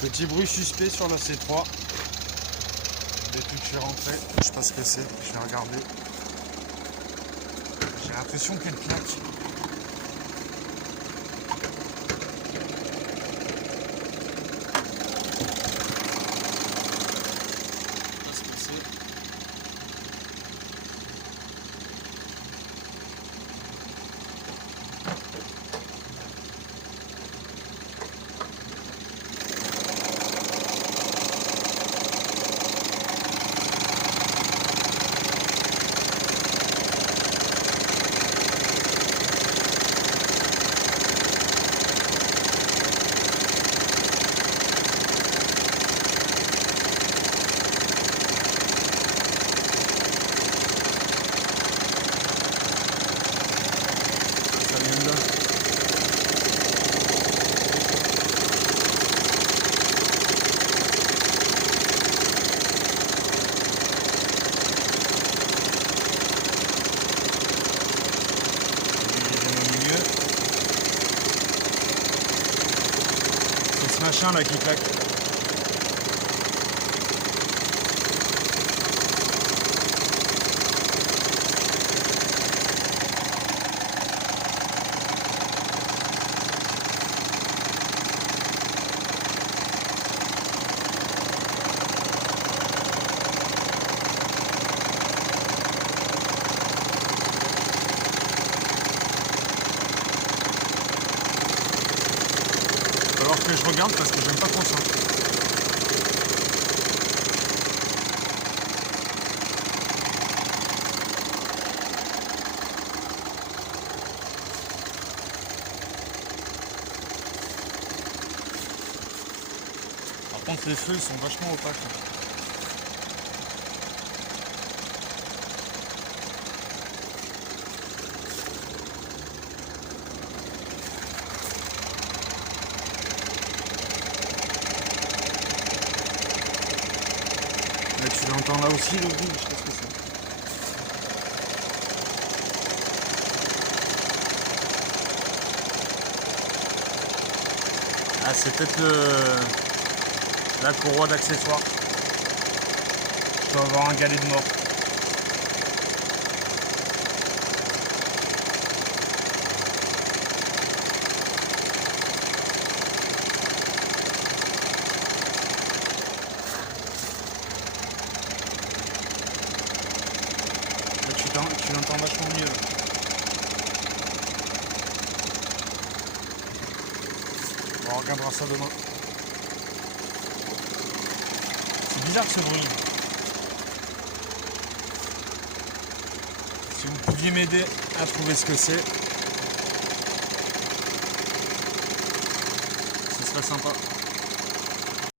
Petit bruit suspect sur la C3. Des trucs chez rentré. Je sais pas ce que c'est. Je vais regarder. J'ai l'impression qu'elle claque. Je sais pas ce que c'est. C'est ce machin là qui claque. Alors que je regarde parce que j'aime pas trop ça. Par contre les feux ils sont vachement opaques. Là, tu l'entends là aussi le bruit, je sais pas ce que c'est. Ah, c'est peut-être la courroie d'accessoires. Je dois avoir un galet de mort. Là, tu l'entends vachement mieux. Là. Bon, on regardera ça demain. C'est bizarre ce bruit. Si vous pouviez m'aider à trouver ce que c'est, ce serait sympa.